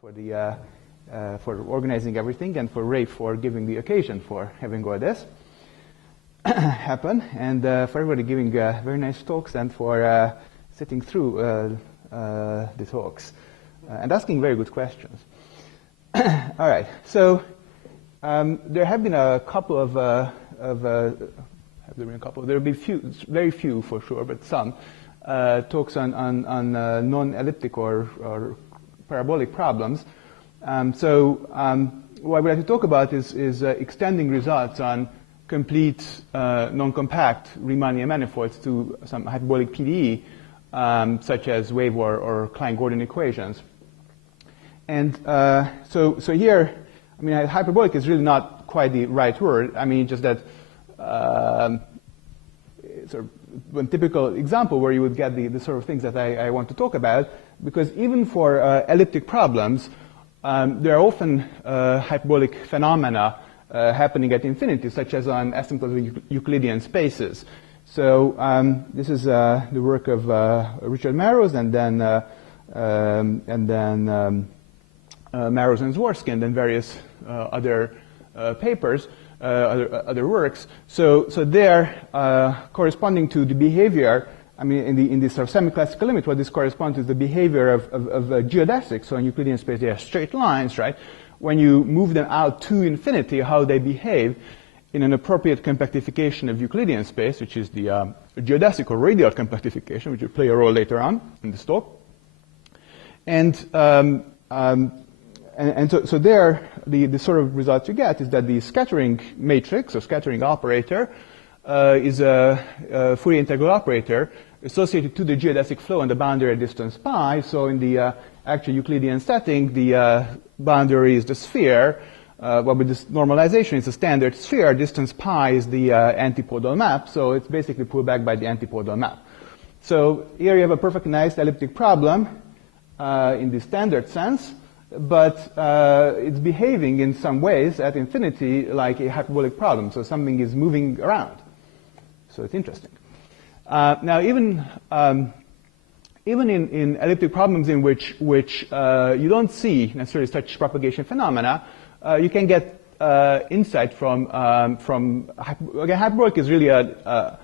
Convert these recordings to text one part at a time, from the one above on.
for the for organizing everything, and for Ray for giving the occasion for having all this happen, and for everybody giving very nice talks, and for sitting through the talks and asking very good questions. All right, so there have been a couple of there will be very few for sure, but some talks on non-elliptic or parabolic problems. What I would like to talk about is extending results on complete non-compact Riemannian manifolds to some hyperbolic PDE, such as wave or Klein-Gordon equations. And so here, I mean, hyperbolic is really not quite the right word. I mean, just that sort of one typical example where you would get the sort of things that I want to talk about, because even for elliptic problems, there are often hyperbolic phenomena happening at infinity, such as on asymptotic Euclidean spaces. So this is the work of Richard Marrows, and then Marrows and Zworsky, and then various other papers, other works. So they're corresponding to the behavior. I mean, in this sort of semi-classical limit, what this corresponds to is the behavior of geodesics. So in Euclidean space, they are straight lines, right? When you move them out to infinity, how they behave in an appropriate compactification of Euclidean space, which is the geodesic or radial compactification, which will play a role later on in this talk. And so there, the sort of results you get is that the scattering matrix or scattering operator is a Fourier integral operator associated to the geodesic flow on the boundary at distance pi. So in the actual Euclidean setting, the boundary is the sphere. Well, with this normalization, it's a standard sphere. Distance pi is the antipodal map, so it's basically pulled back by the antipodal map. So here you have a perfectly nice elliptic problem in the standard sense, but it's behaving in some ways at infinity like a hyperbolic problem. So something is moving around. So it's interesting. Now, even in elliptic problems in which you don't see necessarily such propagation phenomena, you can get insight from again, hyperbolic is really a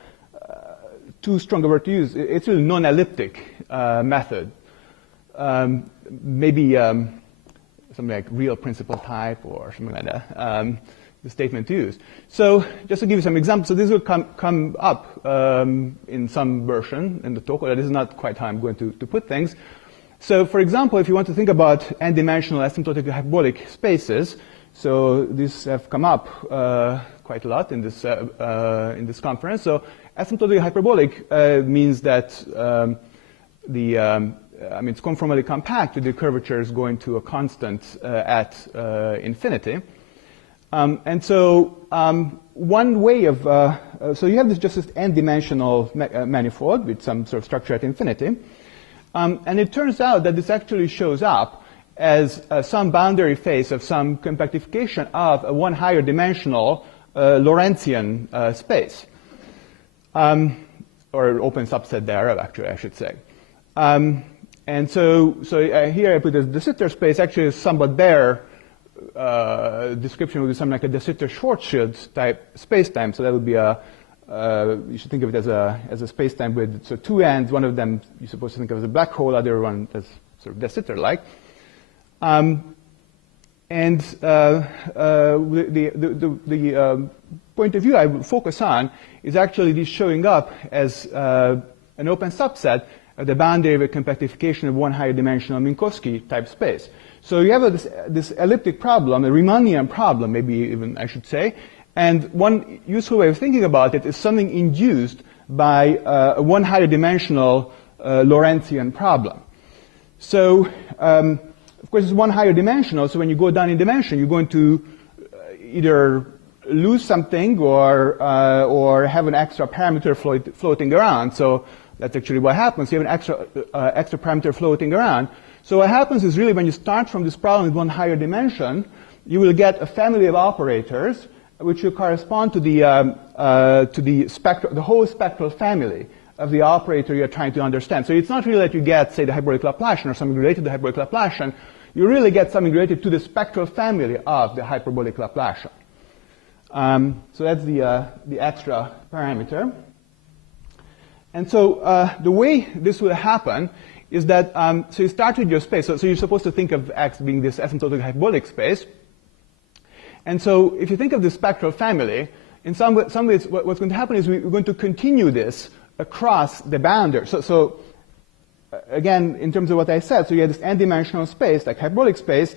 too strong a word to use. It's really non-elliptic method. Maybe something like real principal type or something like that, the statement to use. So just to give you some examples, so this will come up in some version in the talk, although this is not quite how I'm going to put things. So for example, if you want to think about n-dimensional asymptotic hyperbolic spaces, so these have come up quite a lot in this conference. So asymptotic hyperbolic means that I mean, it's conformally compact with the curvature going to a constant at infinity. And so one way of, so you have just this n-dimensional manifold with some sort of structure at infinity. And it turns out that this actually shows up as some boundary phase of some compactification of a one higher dimensional Lorentzian space. Or open subset thereof, actually, I should say. And so here I put the Sitter space, actually a somewhat bare description would be something like a de Sitter-Schwarzschild type space-time. So that would be you should think of it as a space-time with two ends. One of them you're supposed to think of as a black hole, other one as sort of de Sitter-like. And the point of view I will focus on is actually this showing up as an open subset of the boundary of a compactification of one higher dimensional Minkowski type space. So you have this elliptic problem, a Riemannian problem, maybe even I should say. And one useful way of thinking about it is something induced by a one higher dimensional Lorentzian problem. So, of course, it's one higher dimensional, so when you go down in dimension, you're going to either lose something or have an extra parameter floating around. So that's actually what happens. You have an extra parameter floating around. So what happens is really when you start from this problem with one higher dimension, you will get a family of operators which will correspond to the whole spectral family of the operator you're trying to understand. So it's not really that you get, say, the hyperbolic Laplacian or something related to the hyperbolic Laplacian. you really get something related to the spectral family of the hyperbolic Laplacian. So that's the extra parameter. And so the way this will happen is that, so you start with your space. So you're supposed to think of X being this asymptotic hyperbolic space. And so if you think of the spectral family, in some ways what's going to happen is we're going to continue this across the boundary. So again, in terms of what I said, so you have this n-dimensional space, like hyperbolic space.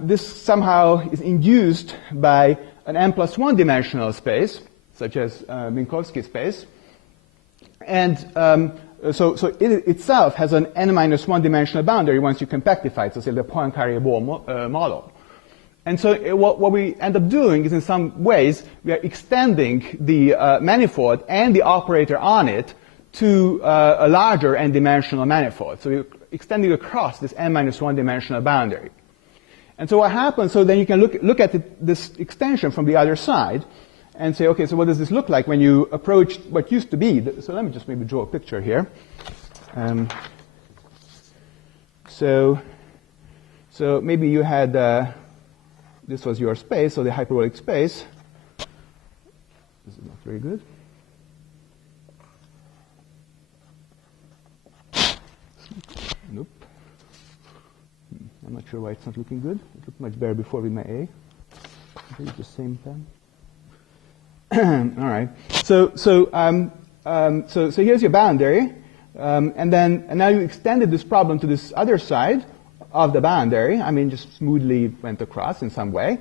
This somehow is induced by an n+1 dimensional space, such as Minkowski space. And so it itself has an n-1 dimensional boundary once you compactify it, so say the Poincare model. And so what we end up doing is, in some ways, we are extending the manifold and the operator on it to a larger n-dimensional manifold. So we're extending across this n-1 dimensional boundary. And so what happens, so then you can look at this extension from the other side and say, okay, so what does this look like when you approach what used to be? So let me just maybe draw a picture here. So maybe you had, this was your space, so the hyperbolic space. This is not very good. Nope. I'm not sure why it's not looking good. It looked much better before with my A. Maybe it's the same pen. All right. So here's your boundary, and now you extended this problem to this other side of the boundary. I mean, just smoothly went across in some way,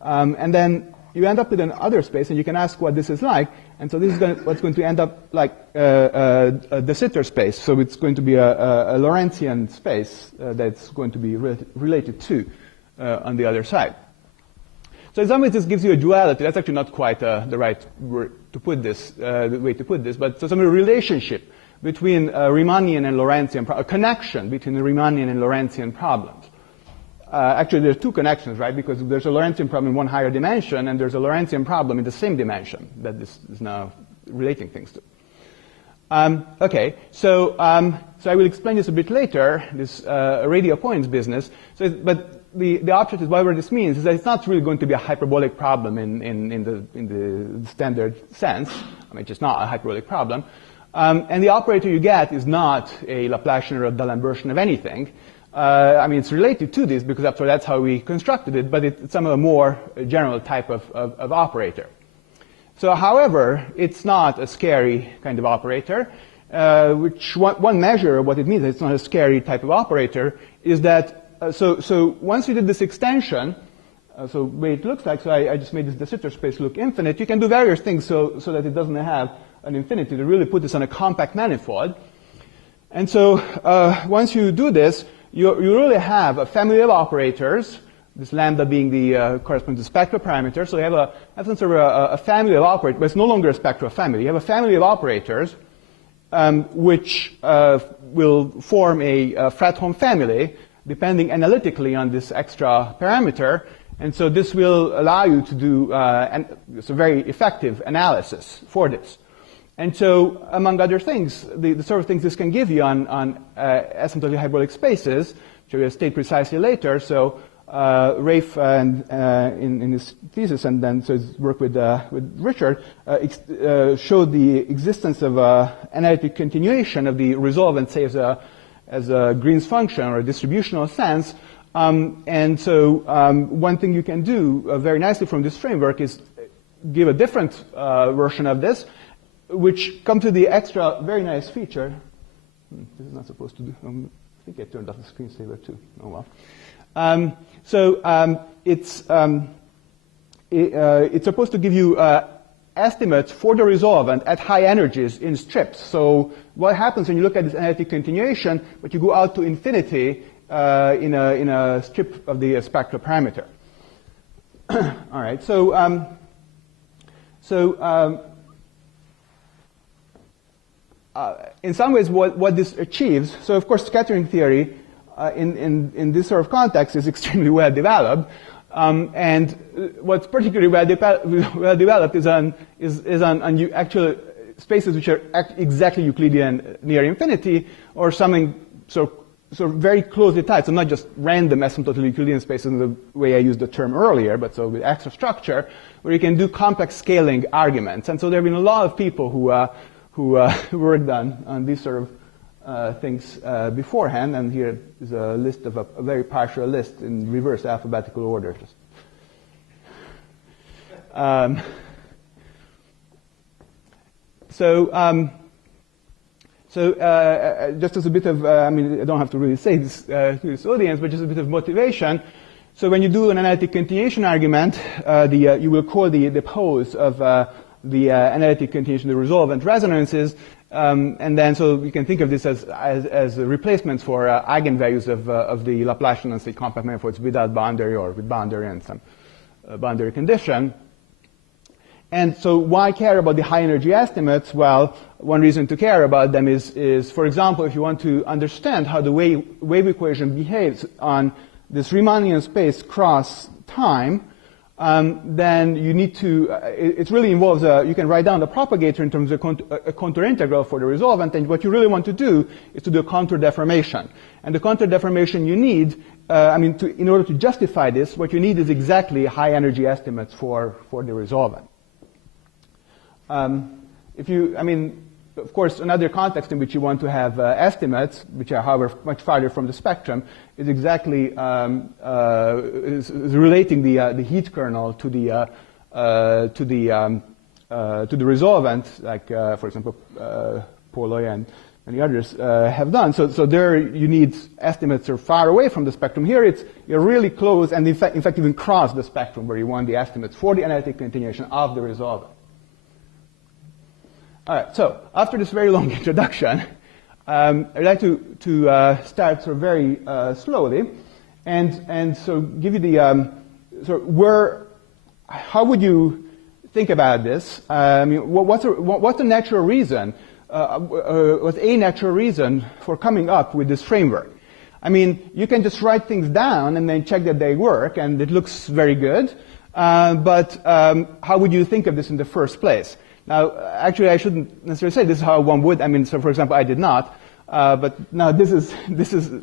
and then you end up with another space, and you can ask what this is like. And so this is what's going to end up like de Sitter space. So it's going to be a Lorentzian space that's going to be related to on the other side. So in some ways, this gives you a duality. That's actually not quite the right word to put this, the way to put this, but so some relationship between Riemannian and Lorentzian, a connection between the Riemannian and Lorentzian problems. Actually, there are two connections, right? Because there's a Lorentzian problem in one higher dimension, and there's a Lorentzian problem in the same dimension that this is now relating things to. Okay, so I will explain this a bit later, this radio points business. But the object is whatever this means is that it's not really going to be a hyperbolic problem in the standard sense. I mean, it's just not a hyperbolic problem. And the operator you get is not a Laplacian or a D'Alembertian of anything. I mean, it's related to this because after all, that's how we constructed it, but it's some of a more general type of operator. So, however, it's not a scary kind of operator, which one measure of what it means that it's not a scary type of operator is that, so once you did this extension, so the way it looks like, so I just made this de Sitter space look infinite, you can do various things so that it doesn't have an infinity, to really put this on a compact manifold. And so once you do this, you really have a family of operators, this lambda being the corresponding to spectral parameter. So you have some sort of a family of operators, but it's no longer a spectral family. You have a family of operators which will form a Fredholm family, depending analytically on this extra parameter. And so this will allow you to do it's a very effective analysis for this. And so, among other things, the sort of things this can give you on asymptotically hyperbolic spaces, which I will state precisely later. So Rafe in his thesis, and then so his work with Richard, showed the existence of analytic continuation of the resolvent, say as a Green's function or a distributional sense. And so one thing you can do very nicely from this framework is give a different version of this, which come to the extra very nice feature. This is not supposed to do. I think I turned off the screensaver too. Oh well. It's supposed to give you estimates for the resolvent at high energies in strips. So what happens when you look at this analytic continuation, but you go out to infinity in a strip of the spectral parameter? All right. In some ways, what this achieves, so of course scattering theory in this sort of context is extremely well developed, and what's particularly well developed is on actual spaces which are exactly Euclidean near infinity, or something so sort of very closely tied, so not just random asymptotically Euclidean spaces in the way I used the term earlier, but so with extra structure, where you can do complex scaling arguments. And so there have been a lot of people who worked on these sort of things beforehand, and here is a list of a very partial list in reverse alphabetical order. Just as a bit of, I mean, I don't have to really say this to this audience, but just a bit of motivation. So when you do an analytic continuation argument, you will call the pose of the analytic continuation, the resolvent resonances, and then so you can think of this as replacements for eigenvalues of the Laplacian and say compact manifolds without boundary or with boundary and some boundary condition. And so why care about the high energy estimates? Well, one reason to care about them is, for example, if you want to understand how the wave equation behaves on this Riemannian space cross time, then you need to, it really involves, you can write down the propagator in terms of a contour integral for the resolvent, and what you really want to do is to do a contour deformation. And the contour deformation you need, in order to justify this, what you need is exactly high energy estimates for the resolvent. Of course, another context in which you want to have estimates, which are, however, much farther from the spectrum, is exactly is relating the heat kernel to the resolvent, like for example, Poloy and the others have done. So there you need estimates that are far away from the spectrum. Here you're really close, and in fact even cross the spectrum where you want the estimates for the analytic continuation of the resolvent. All right, so after this very long introduction, I'd like to start sort of very slowly, and so give you the how would you think about this? What's the natural reason? What's a natural reason for coming up with this framework? I mean, you can just write things down and then check that they work, and it looks very good. But how would you think of this in the first place? Now, actually, I shouldn't necessarily say this is how one would. I mean, so for example, I did not. But now this is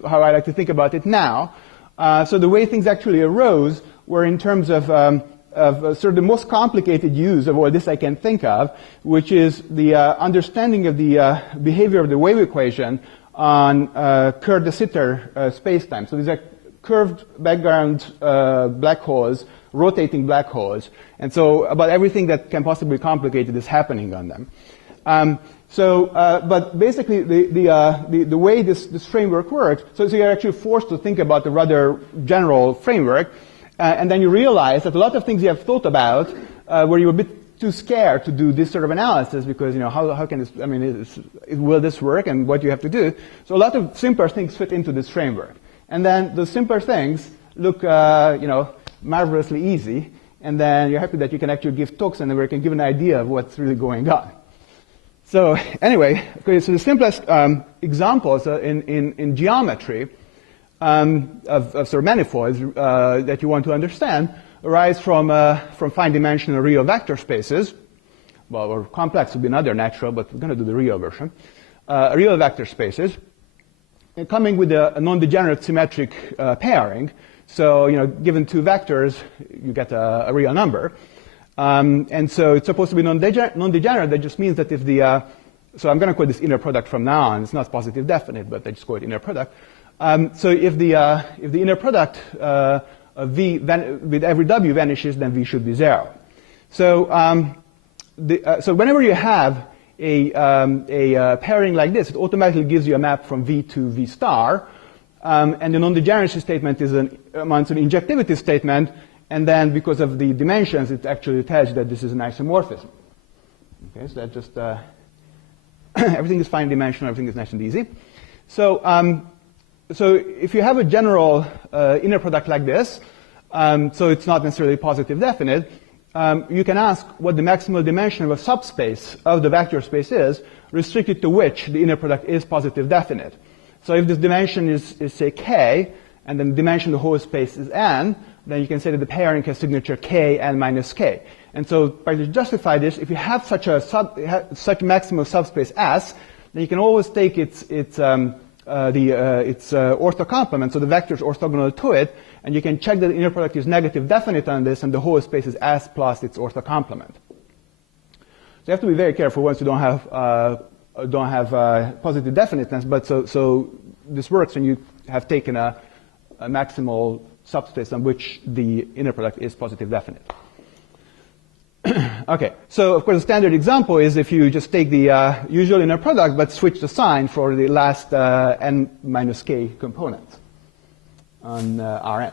how I like to think about it now. So the way things actually arose were in terms of sort of the most complicated use of all this I can think of, which is the understanding of the behavior of the wave equation on curved de Sitter spacetime. So these are curved background black holes, rotating black holes, and so about everything that can possibly be complicated is happening on them. But basically, the way this framework works, so you're actually forced to think about the rather general framework, and then you realize that a lot of things you have thought about were you a bit too scared to do this sort of analysis because, how can this, will this work and what you have to do? So a lot of simpler things fit into this framework. And then the simpler things look, marvelously easy, and then you're happy that you can actually give talks and where you can give an idea of what's really going on. So anyway, okay, so the simplest examples in geometry of sort of manifolds that you want to understand arise from fine-dimensional real vector spaces. Well, or complex would be another natural, but we're going to do the real version. Real vector spaces, and coming with a non-degenerate symmetric pairing. So, given two vectors, you get a real number. And so it's supposed to be non-degenerate. That just means that if so I'm going to call this inner product from now on. It's not positive definite, but I just call it inner product. So if the inner product of V with every W vanishes, then V should be 0. So so whenever you have a pairing like this, it automatically gives you a map from V to V star. And the non-degeneracy statement amounts to an injectivity statement, and then because of the dimensions, it actually tells you that this is an isomorphism. Okay, so that just everything is fine dimensional, everything is nice and easy. So so if you have a general inner product like this, so it's not necessarily positive definite, you can ask what the maximal dimension of a subspace of the vector space is, restricted to which the inner product is positive definite. So if this dimension is say k, and then the dimension of the whole space is n, then you can say that the pairing has signature k n minus k. And so to justify this, if you have such a maximal subspace S, then you can always take its its orthocomplement, so the vector is orthogonal to it, and you can check that the inner product is negative definite on this, and the whole space is S plus its orthocomplement. So you have to be very careful once you don't have positive definiteness, but so this works when you have taken a maximal subspace on which the inner product is positive definite. Okay, so of course the standard example is if you just take the usual inner product but switch the sign for the last n minus k component on Rn.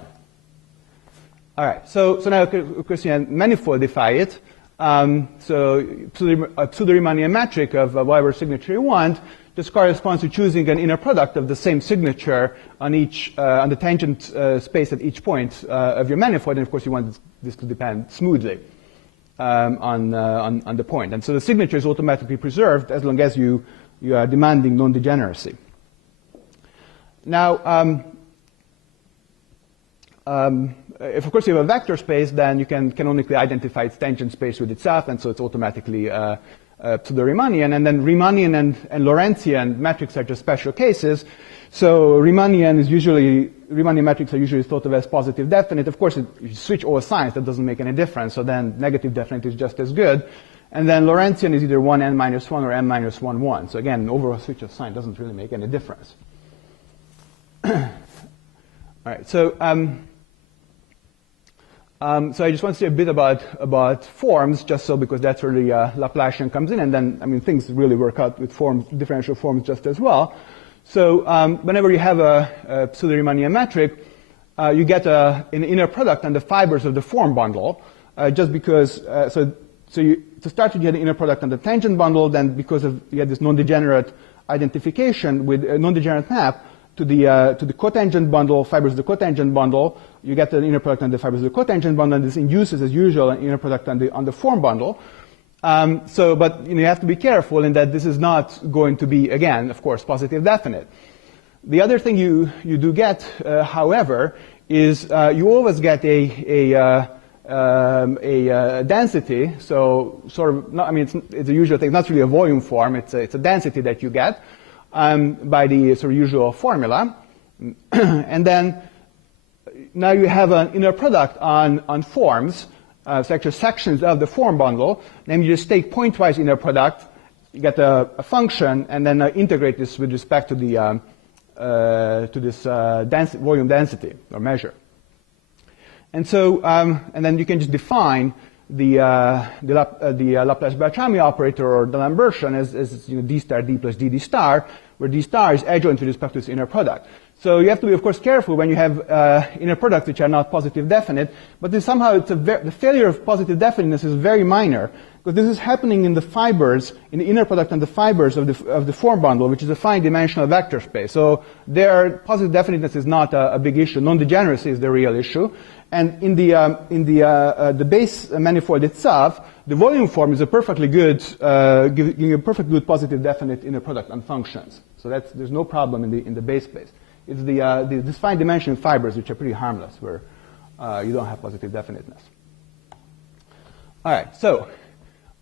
All right, so now of course you can manifoldify it. So a pseudo-Riemannian metric of whatever signature you want just corresponds to choosing an inner product of the same signature on each on the tangent space at each point of your manifold, and of course you want this to depend smoothly on the point. And so the signature is automatically preserved as long as you are demanding non-degeneracy. Now, if of course you have a vector space, then you can canonically identify its tangent space with itself, and so it's automatically pseudo-Riemannian. And then Riemannian and Lorentzian metrics are just special cases. So Riemannian metrics are usually thought of as positive definite. Of course, if you switch all signs, that doesn't make any difference. So then negative definite is just as good. And then Lorentzian is either 1 n minus 1 or n minus 1 1. So again, overall switch of sign doesn't really make any difference. All right. So so I just want to say a bit about forms, just so because that's where the Laplacian comes in, and then I mean things really work out with forms, differential forms, just as well. So whenever you have a pseudo-Riemannian metric, you get an inner product on the fibers of the form bundle, just because. To start with, you had an inner product on the tangent bundle. Then, because you had this non-degenerate identification with a non-degenerate map to the cotangent bundle, fibers of the cotangent bundle, you get an inner product on the fibers of the cotangent bundle, and this induces, as usual, an inner product on the form bundle. But you have to be careful in that this is not going to be, again, of course, positive definite. The other thing you do get, however, is you always get a density. So sort of, not, I mean, it's a usual thing. It's not really a volume form. It's a density that you get by the sort of usual formula, and then now you have an inner product on forms. So actually sections of the form bundle. Then you just take pointwise inner product, you get a function, and then integrate this with respect to the this volume density or measure. And so and then you can just define the Laplace-Beltrami operator or the Lambertian as d star d plus d star, where d star is adjoint with respect to its inner product. So you have to be, of course, careful when you have inner products which are not positive definite, but the failure of positive definiteness is very minor, because this is happening in the fibers, in the inner product and the fibers of the form bundle, which is a finite-dimensional vector space. So there, positive definiteness is not a big issue. Non-degeneracy is the real issue. And in the base manifold itself, the volume form is a perfectly good, giving a perfectly good positive definite inner product on functions. So there's no problem in the base space. It's these fine dimension fibers which are pretty harmless, where you don't have positive definiteness. All right, so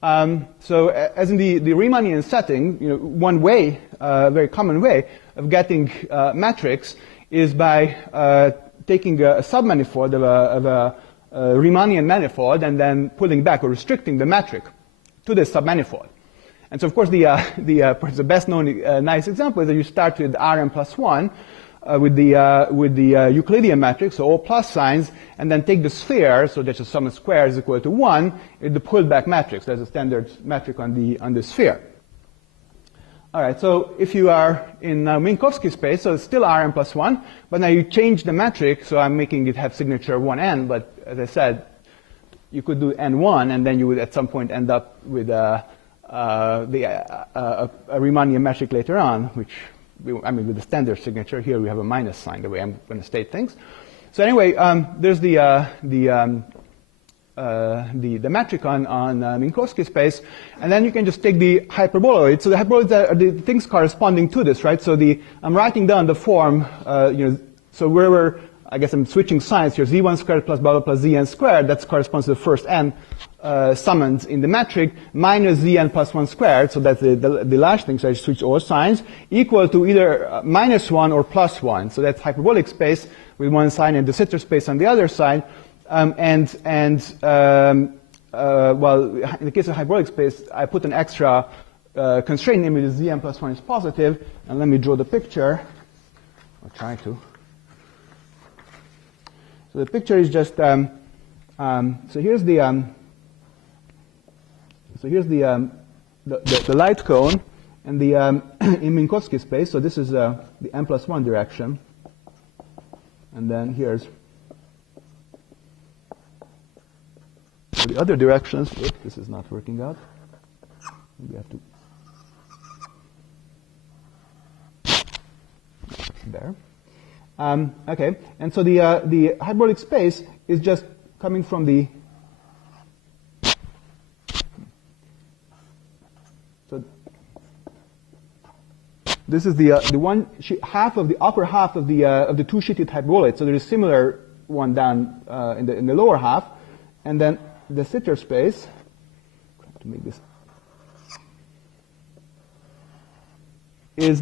as in the Riemannian setting, one way, a very common way of getting metrics is by taking a submanifold of a Riemannian manifold and then pulling back or restricting the metric to this submanifold. And so, of course, perhaps the best known nice example is that you start with Rn plus 1 with the Euclidean matrix, so all plus signs, and then take the sphere, so that the sum of squares is equal to 1, in the pulled back matrix. There's a standard metric on the sphere. All right, so if you are in Minkowski space, so it's still Rn plus 1, but now you change the metric, so I'm making it have signature 1n, but as I said, you could do n1, and then you would at some point end up with a Riemannian metric later on, which, with the standard signature here, we have a minus sign, the way I'm going to state things. So anyway, there's the metric on Minkowski space, and then you can just take the hyperboloid. So the hyperboloids are the things corresponding to this, right? So I'm writing down the form, so wherever I guess I'm switching signs here, z1 squared plus blah blah plus zn squared, that corresponds to the first n summoned in the metric, minus zn plus 1 squared, so that's the last thing, so I switch all signs, equal to either minus 1 or plus 1. So that's hyperbolic space with one sign and de Sitter space on the other side. Well, in the case of hyperbolic space, I put an extra constraint, namely the zn plus 1 is positive. And let me draw the picture. I'll try to. So the picture is just, so here's the light cone and the in Minkowski space. So this is the n plus 1 direction. And then here's the other directions. Oops, this is not working out. Maybe I have to there. Okay, and so the hyperbolic space is just coming from the. So this is the one half of the upper half of the two sheeted hyperboloids. So there is a similar one down in the lower half, and then the Sitter space. To make this is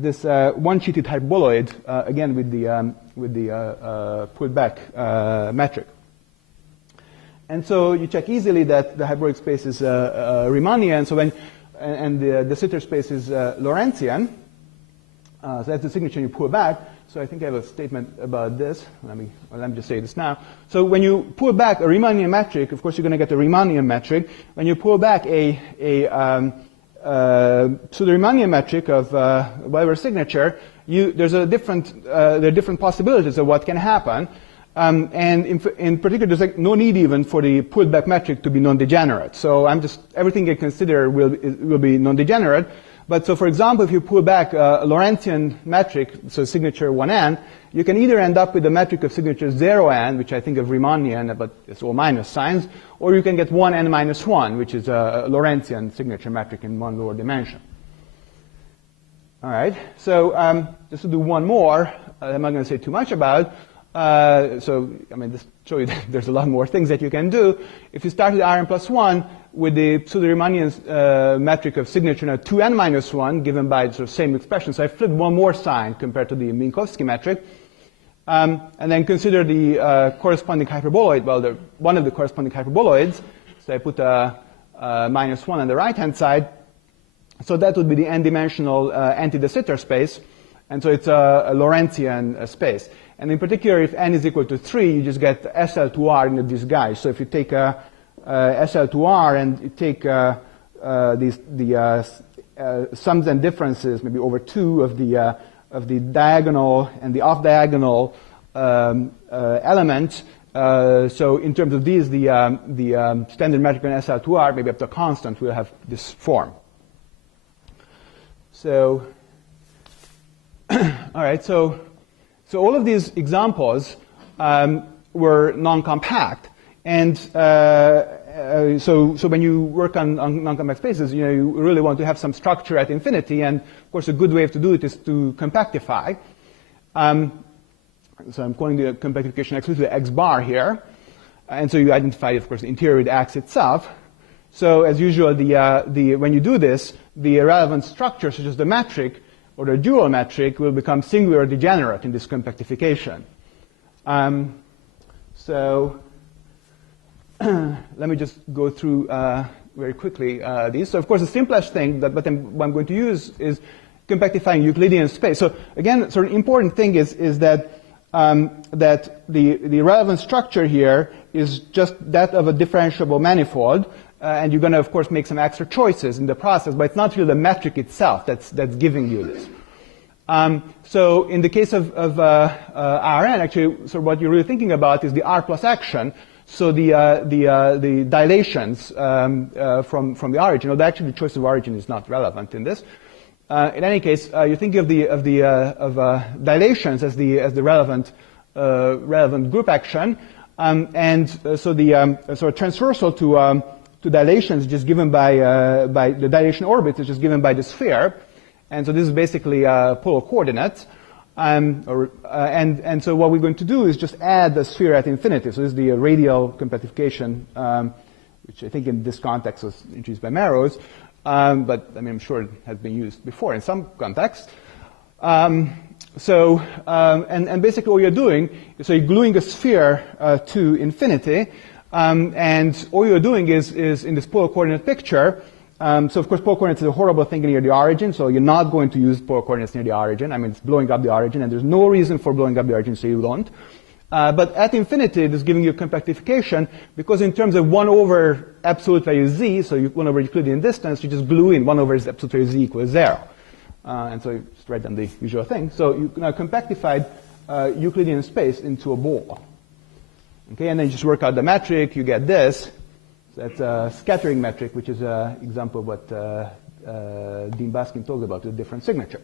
this one sheeted hyperboloid again with the pulled back metric. And so you check easily that the hyperbolic space is Riemannian. So and the Sitter space is Lorentzian. So that's the signature you pull back. So I think I have a statement about this. Let me just say this now. So when you pull back a Riemannian metric, of course you're going to get a Riemannian metric. When you pull back a pseudo-Riemannian metric of whatever signature, there are different possibilities of what can happen. And in particular, there's no need even for the pulled back metric to be non-degenerate. So everything I consider will be non-degenerate. But so, for example, if you pull back a Lorentzian metric, so signature 1n, you can either end up with a metric of signature 0n, which I think of Riemannian, but it's all minus signs, or you can get 1n minus 1, which is a Lorentzian signature metric in one lower dimension. All right, so just to do one more, I'm not going to say too much about. So, just show you that there's a lot more things that you can do. If you start with Rn plus 1 with the pseudo-Riemannian metric of signature now 2n minus 1, given by the sort of same expression. So I flipped one more sign compared to the Minkowski metric. And then consider the corresponding hyperboloid, well, one of the corresponding hyperboloids. So I put a minus 1 on the right-hand side. So that would be the n-dimensional anti-de Sitter space. And so it's a Lorentzian space. And in particular, if n is equal to 3, you just get SL2R in the disguise. So if you take SL2R and you take the sums and differences, maybe over 2 of the diagonal and the off-diagonal element. So in terms of these, the standard metric on SL2R, maybe up to a constant, will have this form. So, all right, so all of these examples were non-compact, and so when you work on non-compact spaces, you really want to have some structure at infinity, and of course a good way to do it is to compactify. So I'm calling the compactification exclusively X bar here, and so you identify, of course, the interior with X itself. So as usual, when you do this, the relevant structure, such as the metric or the dual metric, will become singular degenerate in this compactification. So let me just go through very quickly these. So of course, the simplest thing what I'm going to use is compactifying Euclidean space. So again, sort of important thing is that the relevant structure here is just that of a differentiable manifold. And you're going to, of course, make some extra choices in the process, but it's not really the metric itself that's giving you this. So in the case of Rn, actually, so what you're really thinking about is the R plus action. So the dilations from the origin. Although actually, the choice of origin is not relevant in this. In any case, you think of dilations as the relevant group action, so transversal to dilations just given by the dilation orbits is just given by the sphere, And so this is basically polar coordinates. And so what we're going to do is just add the sphere at infinity. So this is the radial compactification, which I think in this context was introduced by Marrows. But I mean, I'm sure it has been used before in some contexts. And basically what you're doing is so you're gluing a sphere to infinity. And all you're doing is in this polar coordinate picture. So of course, polar coordinates is a horrible thing near the origin, so you're not going to use polar coordinates near the origin. I mean, it's blowing up the origin, and there's no reason for blowing up the origin, so you don't. But at infinity, it is giving you compactification, because in terms of 1 over absolute value z, so 1 over Euclidean distance, you just glue in 1 over absolute value z equals 0. And so you just write down the usual thing. So you now compactified Euclidean space into a ball. Okay, and then you just work out the metric, you get this. That's a scattering metric, which is an example of what Dean Baskin talked about with a different signature.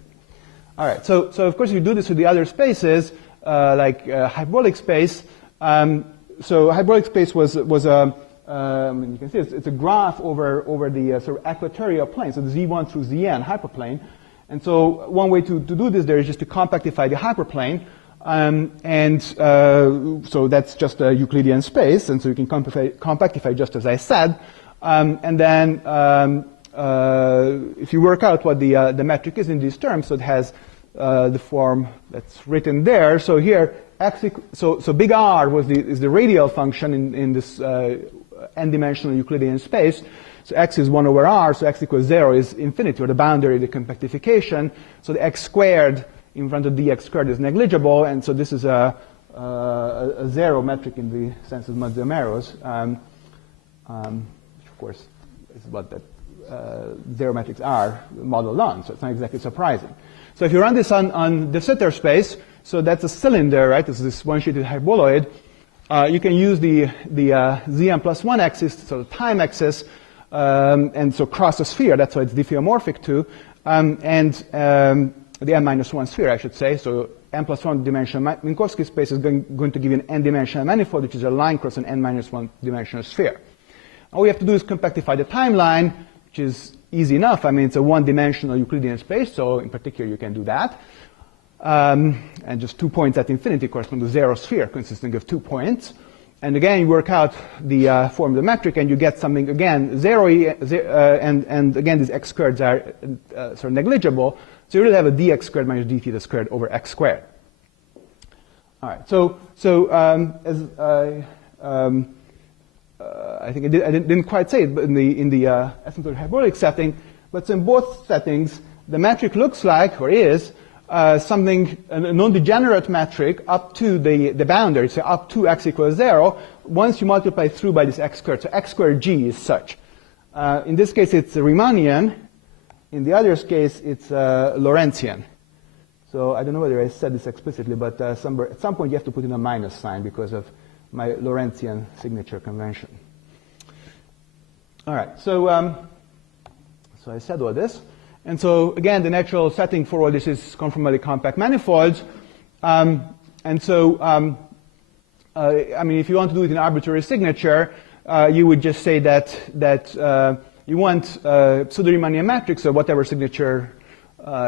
All right, so of course you do this with the other spaces, like hyperbolic space. So hyperbolic space was you can see it's a graph over the sort of equatorial plane, so the z1 through zn hyperplane. And so one way to do this there is just to compactify the hyperplane. So that's just a Euclidean space, and so you can compactify just as I said. And then if you work out what the metric is in these terms, so it has the form that's written there. So here, so big R is the radial function in this n-dimensional Euclidean space. So x is 1 over R, so x equals 0 is infinity, or the boundary of the compactification. So the x squared in front of dx squared is negligible, and so this is a 0 metric in the sense of Mazda-Marrows, which of course is what that 0 metrics are modeled on, so it's not exactly surprising. So if you run this on De Sitter space, so that's a cylinder, right? This is this one-sheeted hyperboloid. You can use the Zn plus 1 axis, so the time axis, and so cross a sphere. That's why it's diffeomorphic too, the n-1 sphere, I should say. So n plus 1 dimensional Minkowski space is going to give you an n-dimensional manifold, which is a line cross an n-1 dimensional sphere. All we have to do is compactify the timeline, which is easy enough. I mean, it's a one-dimensional Euclidean space, so in particular you can do that. And just 2 points at infinity correspond to 0 sphere consisting of 2 points. And again, you work out the form of the metric, and you get something, again, 0, and again, these x squareds are sort of negligible. So you really have a dx squared minus d theta squared over x squared. All right. So as I think I didn't quite say it, but in the asymptotic hyperbolic setting, but in both settings, the metric looks like, or is, something, a non-degenerate metric up to the boundary, so up to x equals 0, once you multiply through by this x squared. So x squared g is such. In this case, it's Riemannian. In the other case, it's Lorentzian. So I don't know whether I said this explicitly, but at some point you have to put in a minus sign because of my Lorentzian signature convention. All right, so I said all this. And so, again, the natural setting for all this is conformally compact manifolds. I mean, if you want to do it in arbitrary signature, you would just say that you want pseudo-Riemannian matrix, or whatever signature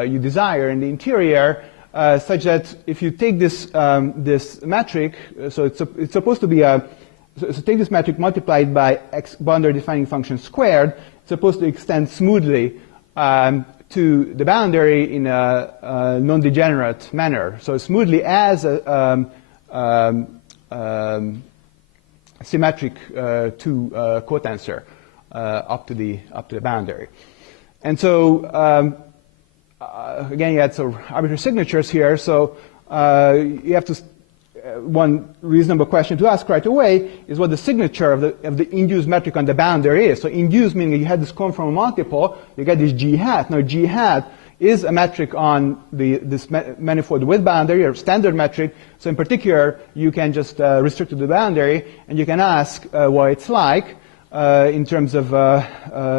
you desire in the interior, such that if you take this metric, so it's supposed to be so take this metric multiplied by x boundary defining function squared, it's supposed to extend smoothly to the boundary in a non-degenerate manner. So smoothly as a symmetric to cotensor up to the boundary. And so again, you had some arbitrary signatures here. So you have to one reasonable question to ask right away is what the signature of the induced metric on the boundary is. So induced meaning you had this conformal multiple, you get this g hat. Now g hat is a metric on this manifold with boundary, or standard metric. So in particular, you can just restrict to the boundary, and you can ask what it's like in terms of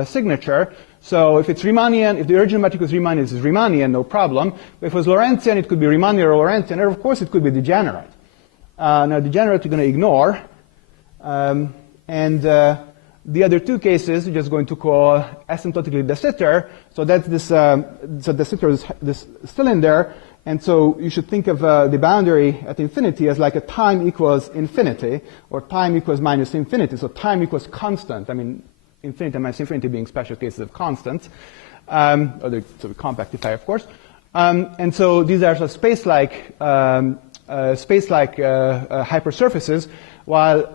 signature. So if it's Riemannian, if the original metric was Riemannian, it's Riemannian, no problem. But if it was Lorentzian, it could be Riemannian or Lorentzian, or of course it could be degenerate. Now degenerate you're going to ignore. The other two cases, we're just going to call asymptotically de Sitter. So that's this, so de Sitter is this still in there. And so you should think of the boundary at infinity as like a time equals infinity, or time equals minus infinity. So time equals constant. I mean, infinity and minus infinity being special cases of constants. Or the sort of compactifier, of course. And so these are sort of space-like hypersurfaces, while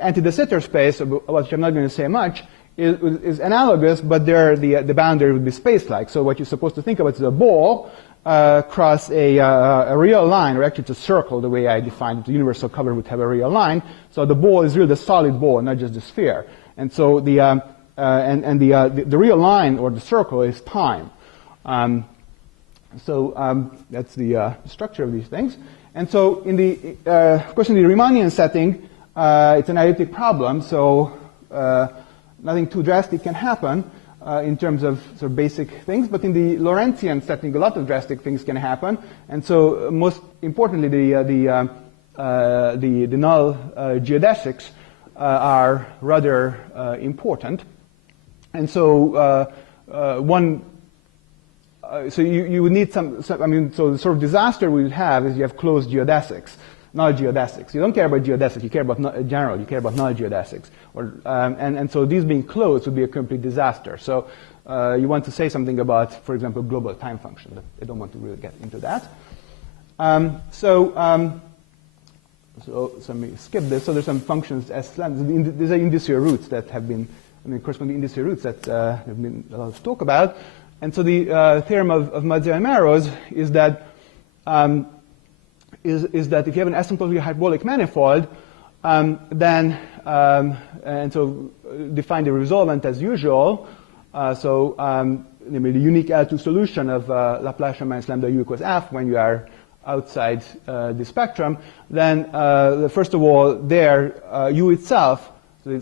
anti-de Sitter space, about which I'm not going to say much, is analogous, but there the boundary would be space-like. So what you're supposed to think about is a ball across a real line, or actually it's a circle, the way I defined it. The universal cover would have a real line. So the ball is really the solid ball, not just the sphere. And so the real line, or the circle, is time. That's the structure of these things. And so of course, in the Riemannian setting, it's an elliptic problem, so nothing too drastic can happen in terms of sort of basic things. But in the Lorentzian setting, a lot of drastic things can happen. And so, most importantly, the null geodesics are rather important. And so, so you would need so the sort of disaster we would have is you have closed geodesics, null geodesics. You don't care about geodesics, you care about general, you care about null geodesics. And so these being closed would be a complete disaster. So you want to say something about, for example, global time function, but I don't want to really get into that. So let me skip this. So there's some functions, these are indicial roots that have been, corresponding indicial roots that have been a lot of talk about. And so the theorem of Mazza and Maros is that if you have an asymptotically hyperbolic manifold, then and so define the resolvent as usual. Namely the unique L2 solution of Laplacian minus lambda u equals f when you are outside the spectrum. Then first of all, there u itself,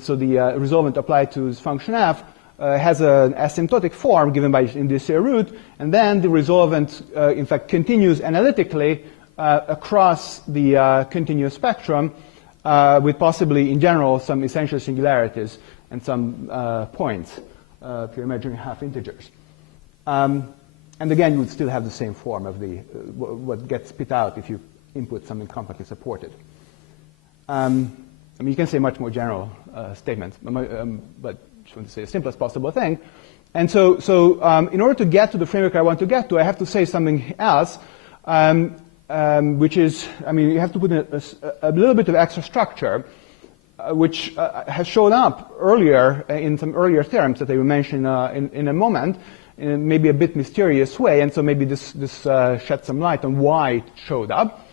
so the resolvent applied to this function f, has an asymptotic form given by indicial root, and then the resolvent, in fact, continues analytically across the continuous spectrum with possibly, in general, some essential singularities and some points, if you're measuring half integers. And again, you would still have the same form of what gets spit out if you input something compactly supported. You can say much more general statements, but just want to say the simplest possible thing. And so in order to get to the framework I want to get to, I have to say something else, which is, you have to put in a little bit of extra structure, which has shown up earlier in some earlier theorems that I will mention in a moment, in maybe a bit mysterious way, and so maybe this sheds some light on why it showed up.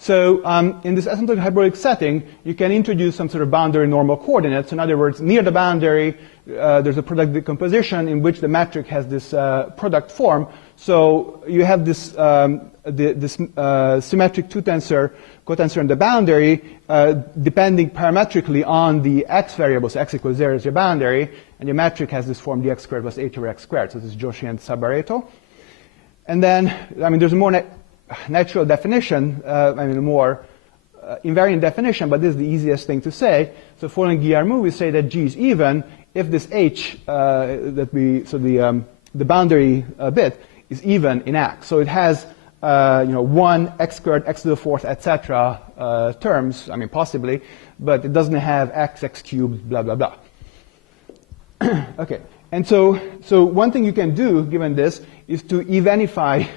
So in this asymptotic hyperbolic setting, you can introduce some sort of boundary normal coordinates. In other words, near the boundary, there's a product decomposition in which the metric has this product form. So you have this symmetric two-tensor cotensor in the boundary, depending parametrically on the x variable. So x equals 0 is your boundary, and your metric has this form dx squared plus h over x squared. So this is Joshian Sabareto. And then, there's a more natural definition, a more invariant definition, but this is the easiest thing to say. So following Guillermo, we say that G is even if this H the boundary bit is even in X. So it has 1 x squared, x to the fourth, etc. Terms. Possibly, but it doesn't have x cubed, blah blah blah. Okay, and so one thing you can do given this is to evenify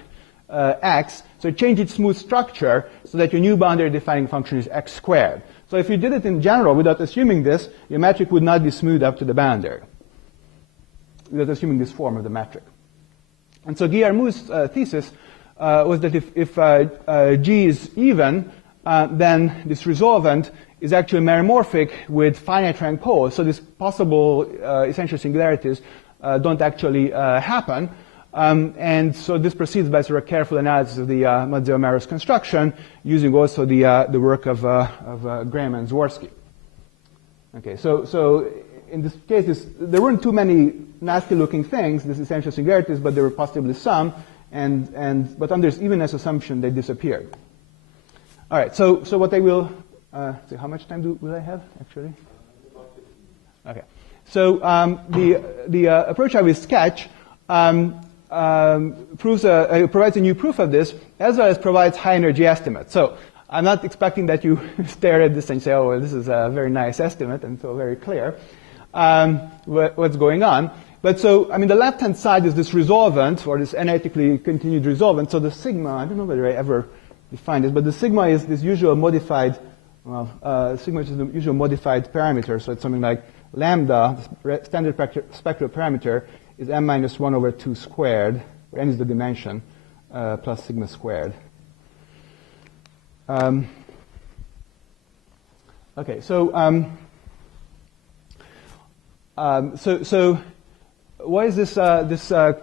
x, so change its smooth structure so that your new boundary defining function is x squared. So if you did it in general without assuming this, your metric would not be smooth up to the boundary, without assuming this form of the metric. And so Guillermo's thesis was that if G is even, then this resolvent is actually meromorphic with finite rank poles. So these possible essential singularities don't actually happen. And so this proceeds by sort of careful analysis of the Mazza-Maros construction, using also the work of Graham and Zworsky. Okay, so in this case, there weren't too many nasty-looking things, these essential singularities, but there were possibly some, but under this evenness assumption, they disappeared. All right, so what I will, how much time will I have, actually? Okay. So the approach I will sketch provides a new proof of this, as well as provides high energy estimates. So I'm not expecting that you stare at this and say, oh, well, this is a very nice estimate and so very clear what's going on. But so, I mean, the left-hand side is this resolvent, or this analytically continued resolvent. So the sigma, I don't know whether I ever defined this, but the sigma is this usual modified, sigma is the usual modified parameter. So it's something like lambda, the standard spectral parameter, is m minus 1 over 2 squared, where n is the dimension, plus sigma squared. Okay, so what is this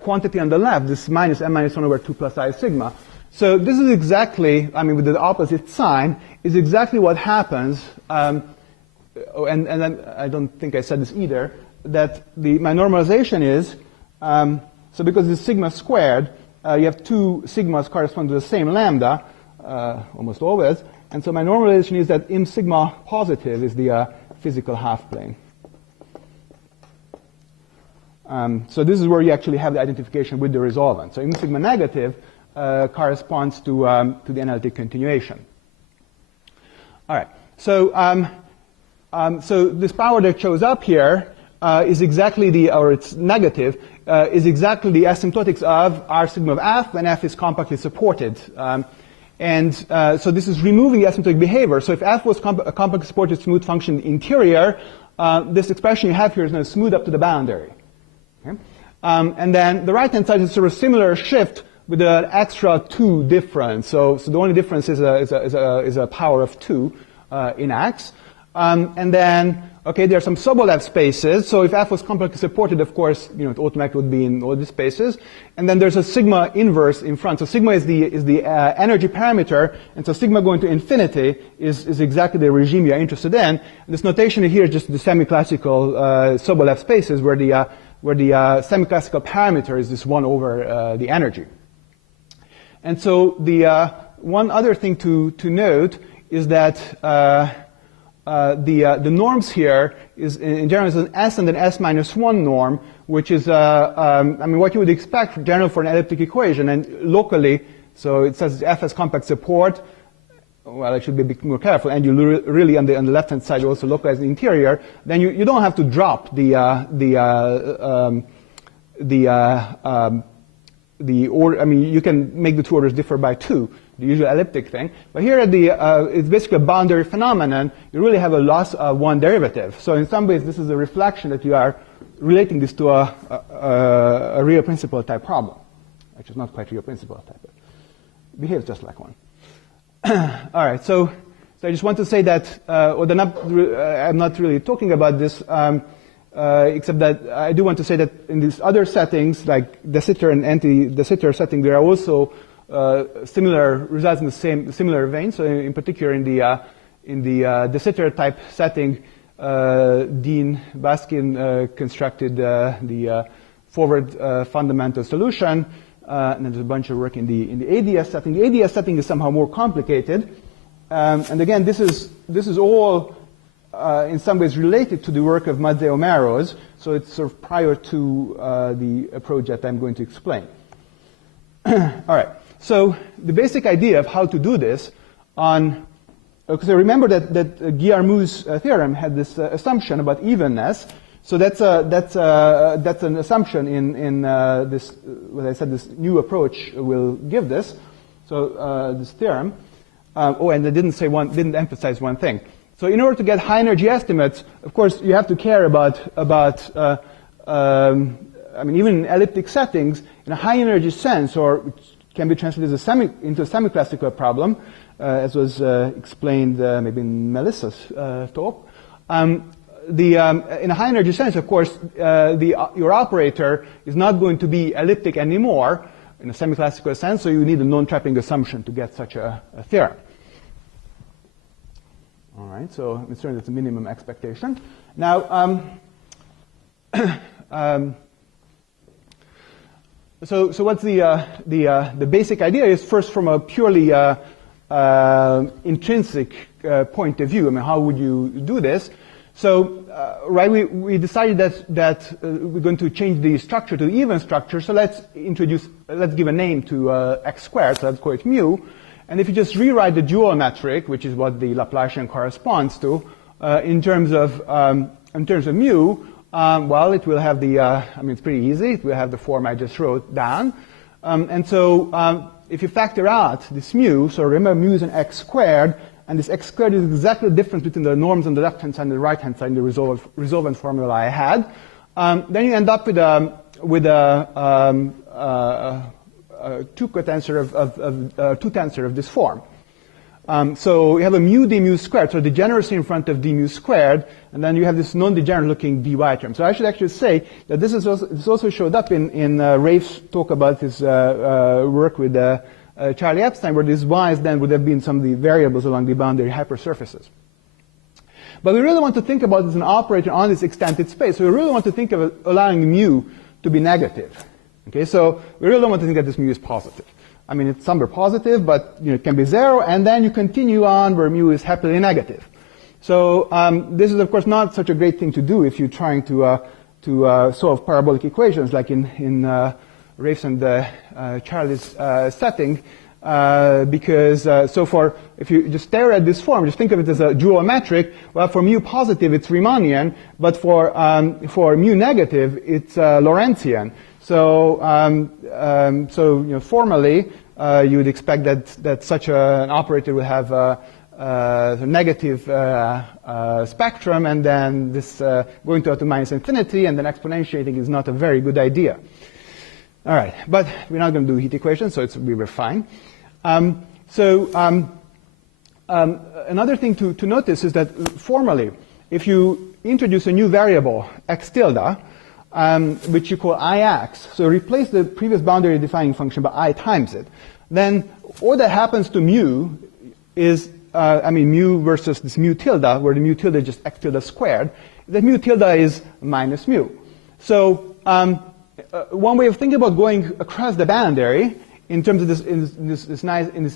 quantity on the left, this minus m minus 1 over 2 plus I sigma? So this is exactly, I mean, with the opposite sign, is exactly what happens, and then I don't think I said this either, that my normalization is, so because it's sigma squared, you have two sigmas correspond to the same lambda, almost always, and so my normalization is that im sigma positive is the physical half plane. So this is where you actually have the identification with the resolvent. So im sigma negative corresponds to the analytic continuation. All right. So so this power that shows up here is exactly or it's negative, is exactly the asymptotics of r sigma of f when f is compactly supported. So this is removing the asymptotic behavior. So if f was a compactly supported smooth function interior, this expression you have here is now smooth up to the boundary. Okay? And then the right-hand side is sort of a similar shift with an extra 2 difference. So the only difference is a power of 2 in X. And then, okay, there are some Sobolev spaces. So if f was compactly supported, of course, you know, it automatically would be in all these spaces. And then there's a sigma inverse in front. So sigma is the energy parameter, and so sigma going to infinity is exactly the regime you're interested in. And this notation here is just the semi-classical Sobolev spaces where the semi-classical parameter is this 1 over the energy. And so the one other thing to note is that the norms here is in general is an S and an S minus 1 norm, which is I mean what you would expect generally for an elliptic equation, and locally. So it says F has compact support. Well, I should be a bit more careful, and you really on the left-hand side also localize the interior. Then you don't have to drop the order. I mean, you can make the two orders differ by 2, the usual elliptic thing. But here at it's basically a boundary phenomenon. You really have a loss of one derivative. So in some ways, this is a reflection that you are relating this to a real principle type problem, which is not quite real principle type. It behaves just like one. All right. So I just want to say that, I'm not really talking about this. Except that I do want to say that in these other settings, like de Sitter and anti-de Sitter setting, there are also similar results in the similar vein. So in particular, in the de Sitter type setting, Dean Baskin constructed the forward fundamental solution, and there's a bunch of work in the ADS setting. The ADS setting is somehow more complicated, and again, this is all. In some ways related to the work of Mazzeo Mero's, so it's sort of prior to the approach that I'm going to explain. All right, so the basic idea of how to do this because remember that Guillermo's theorem had this assumption about evenness, so that's an assumption in this, what I said, this new approach will give this, so this theorem. And I didn't emphasize one thing. So in order to get high energy estimates, of course, you have to care about I mean, even in elliptic settings, in a high energy sense, or it can be translated as into a semi-classical problem, as was explained maybe in Melissa's talk. In a high energy sense, of course, your operator is not going to be elliptic anymore in a semi-classical sense, so you need a non-trapping assumption to get such a theorem. All right, so I'm certain that's a minimum expectation. Now, so what's the basic idea is first from a purely intrinsic point of view. I mean, how would you do this? So, right, we decided that we're going to change the structure to even structure. So let's give a name to x squared. So let's call it mu. And if you just rewrite the dual metric, which is what the Laplacian corresponds to, in terms of mu, well, it will have the. I mean, it's pretty easy. It will have the form I just wrote down. And so, if you factor out this mu, so remember mu is an x squared. And this x squared is exactly the difference between the norms on the left-hand side and the right-hand side in the resolvent formula I had. Then you end up with a two tensor of this form. So you have a mu d mu squared, so degeneracy in front of d mu squared, and then you have this non-degenerate-looking dy term. So I should actually say that this also showed up in Rafe's talk about his work with Charlie Epstein, where these y's then would have been some of the variables along the boundary hypersurfaces. But we really want to think about this as an operator on this extended space. So we really want to think of allowing mu to be negative. Okay, so we really don't want to think that this mu is positive. I mean, it's somewhere positive, but it can be 0, and then you continue on where mu is happily negative. So this is, of course, not such a great thing to do if you're trying to solve parabolic equations, like in Rafe's and Charlie's setting, because if you just stare at this form, just think of it as a dual metric. Well, for mu positive, it's Riemannian, but for mu negative, it's Lorentzian. So, formally, you would expect that such an operator would have a negative spectrum, and then this going to minus infinity, and then exponentiating is not a very good idea. All right, but we're not going to do heat equations, so we were fine. Another thing to notice is that formally, if you introduce a new variable, x tilde, which you call ix, so replace the previous boundary defining function by I times it, then all that happens to mu is, mu versus this mu tilde, where the mu tilde is just x tilde squared, that mu tilde is minus mu. So, one way of thinking about going across the boundary in terms of this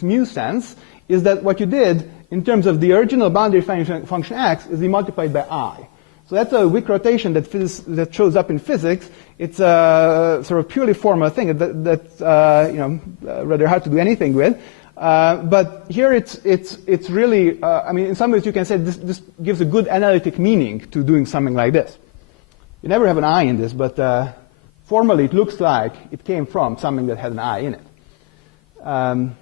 mu sense is that what you did in terms of the original boundary function x is you multiplied by I. So that's a Wick rotation that shows up in physics. It's a sort of purely formal thing that's rather hard to do anything with. But here it's really in some ways you can say this gives a good analytic meaning to doing something like this. You never have an I in this, but formally, it looks like it came from something that had an I in it. All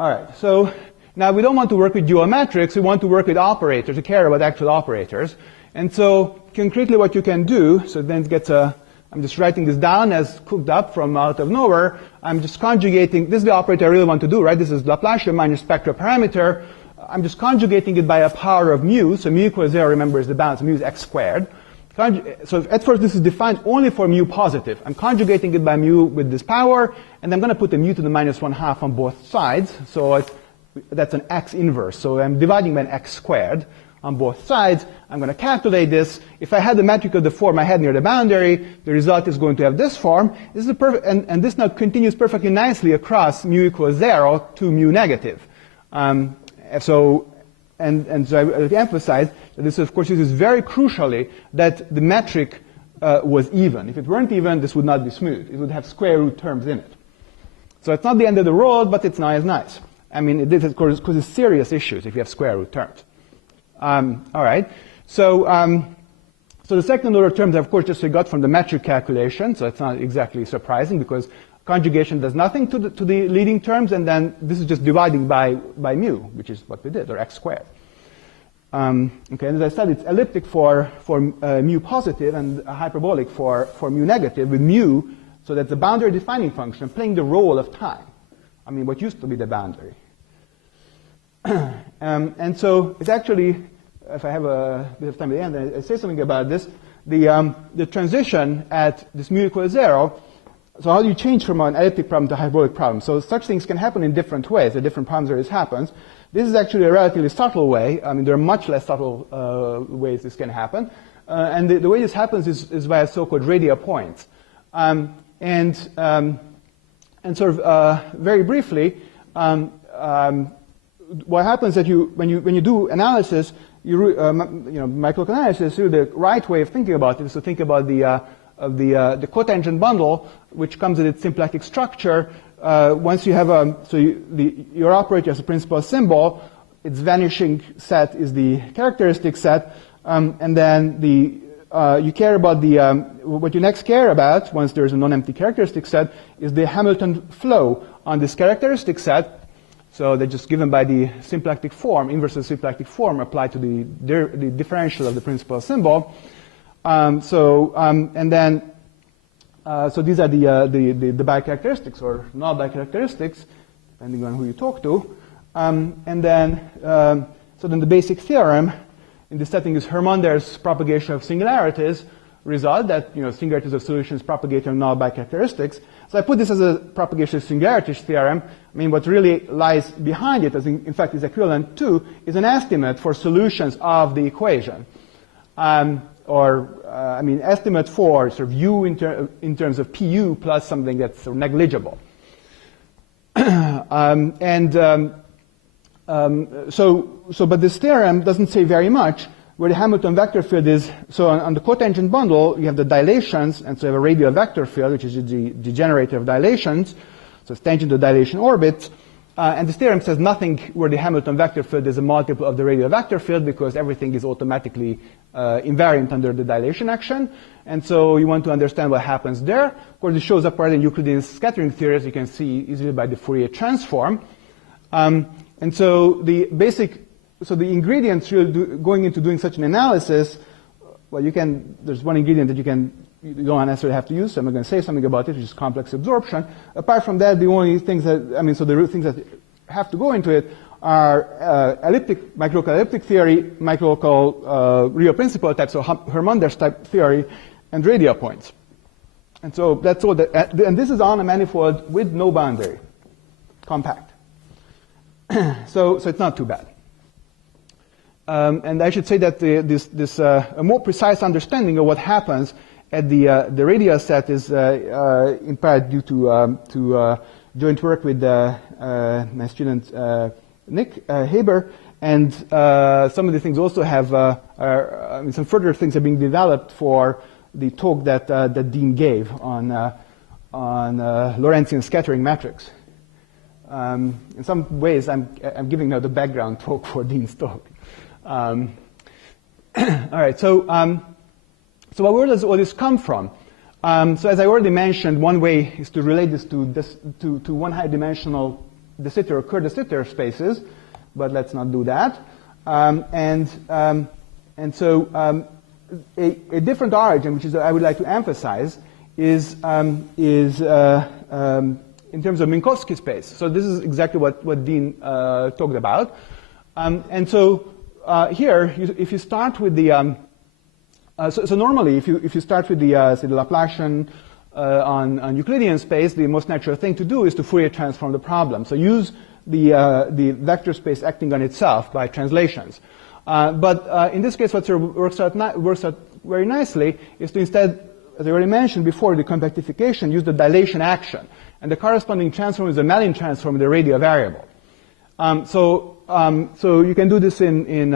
right, so now we don't want to work with dual metrics. We want to work with operators, to care about actual operators. And so concretely what you can do, so then it gets I'm just writing this down as cooked up from out of nowhere. I'm just conjugating, this is the operator I really want to do, right? This is Laplacian minus spectral parameter. I'm just conjugating it by a power of mu. So mu equals 0, remember, is the bound. So mu is x squared. So at first this is defined only for mu positive. I'm conjugating it by mu with this power, and I'm going to put the mu to the minus 1/2 on both sides. So that's an x inverse. So I'm dividing by an x squared on both sides. I'm going to calculate this. If I had the metric of the form I had near the boundary, the result is going to have this form. This is and this now continues perfectly nicely across mu equals 0 to mu negative. So I would emphasize that this, of course, uses very crucially that the metric was even. If it weren't even, this would not be smooth. It would have square root terms in it. So it's not the end of the world, but it's not as nice. I mean, it of course causes serious issues if you have square root terms. All right. So the second order terms, of course, just we got from the metric calculation. So it's not exactly surprising because conjugation does nothing to the leading terms, and then this is just dividing by mu, which is what we did, or x squared. Okay, and as I said, it's elliptic for mu positive and hyperbolic for mu negative, with mu, so that's the boundary defining function playing the role of time. I mean, what used to be the boundary. And so it's actually, if I have a bit of time at the end, I say something about this. The transition at this mu equals 0. So how do you change from an elliptic problem to a hyperbolic problem? So such things can happen in different ways. At different problems where this happens. This is actually a relatively subtle way. I mean, there are much less subtle ways this can happen. And the way this happens is via so-called radial points. And sort of very briefly, what happens is that when you do analysis, microlocal analysis, the right way of thinking about it is to think about the cotangent bundle, which comes with its symplectic structure. Once you have your operator has a principal symbol, its vanishing set is the characteristic set, and then you care about what you next care about, once there is a non-empty characteristic set, is the Hamilton flow on this characteristic set. So they're just given by the symplectic form, inverse of the symplectic form applied to the differential of the principal symbol. So these are the bicharacteristics or null bicharacteristics, depending on who you talk to. So then the basic theorem in this setting is Hermander's propagation of singularities result that singularities of solutions propagate on null bicharacteristics. So I put this as a propagation of singularities theorem. I mean, what really lies behind it, as in fact is equivalent to, is an estimate for solutions of the equation. Estimate for sort of u in terms of pu plus something that's sort of negligible. But this theorem doesn't say very much where the Hamilton vector field is. So on the cotangent bundle, you have the dilations, and so you have a radial vector field, which is the generator of dilations. So it's tangent to dilation orbits. And this theorem says nothing where the Hamilton vector field is a multiple of the radial vector field, because everything is automatically invariant under the dilation action. And so you want to understand what happens there. Of course, it shows up right in Euclidean scattering theory, as you can see easily by the Fourier transform. And so the ingredients really going into doing such an analysis, well, there's one ingredient that you don't necessarily have to use, so I'm going to say something about it, which is complex absorption. Apart from that, the only things that, the things that have to go into it are microlocal elliptic theory, microlocal real principal type, so Hermander's type theory, and radial points. And so that's all and this is on a manifold with no boundary, compact. So it's not too bad. And I should say that a more precise understanding of what happens at the radial set is in part due to joint work with my student Nick Haber, and some of the things also have some further things are being developed for the talk that Dean gave on Lorentzian scattering metrics. In some ways, I'm giving now the background talk for Dean's talk. All right. So where does all this come from? So as I already mentioned, one way is to relate this to one high-dimensional de Sitter or Kerr de Sitter spaces, but let's not do that. So a different origin, which is I would like to emphasize, is in terms of Minkowski space. So this is exactly what Dean talked about. Here, if you start with the so normally, if you start with the Laplacian on Euclidean space, the most natural thing to do is to Fourier transform the problem. So use the vector space acting on itself by translations. But in this case, what sort of works out very nicely is to instead, as I already mentioned before, the compactification, use the dilation action, and the corresponding transform is the Mellin transform of the radial variable. So you can do this in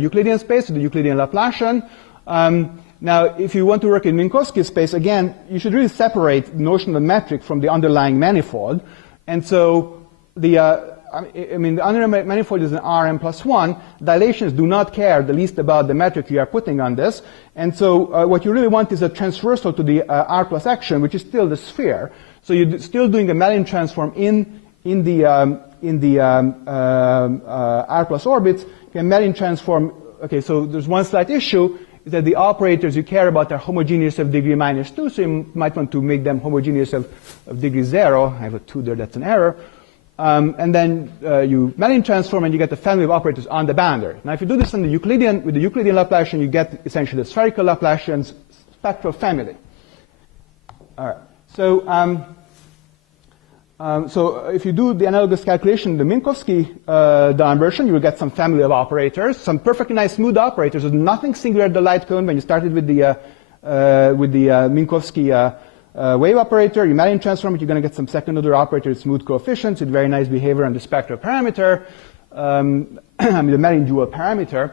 Euclidean space with the Euclidean Laplacian. Now, if you want to work in Minkowski space, again, you should really separate the notion of the metric from the underlying manifold. And so the underlying manifold is an Rm plus 1. Dilations do not care the least about the metric you are putting on this. And so what you really want is a transversal to the R plus action, which is still the sphere. So you're still doing a Mellin transform in the R plus orbits. You can Mellin transform. Okay, so there's one slight issue, is that the operators you care about are homogeneous of degree -2, so you might want to make them homogeneous of degree 0. I have a 2 there, that's an error. And then you Mellin transform, and you get the family of operators on the boundary. Now, if you do this with the Euclidean Laplacian, you get essentially the spherical Laplacian's spectral family. All right. So if you do the analogous calculation, the Minkowski diversion, you will get some family of operators, some perfectly nice smooth operators. There's nothing singular at the light cone when you started with the Minkowski wave operator. You Mellin transform it, you're going to get some second order operators, smooth coefficients with very nice behavior on the spectral parameter, the Mellin dual parameter.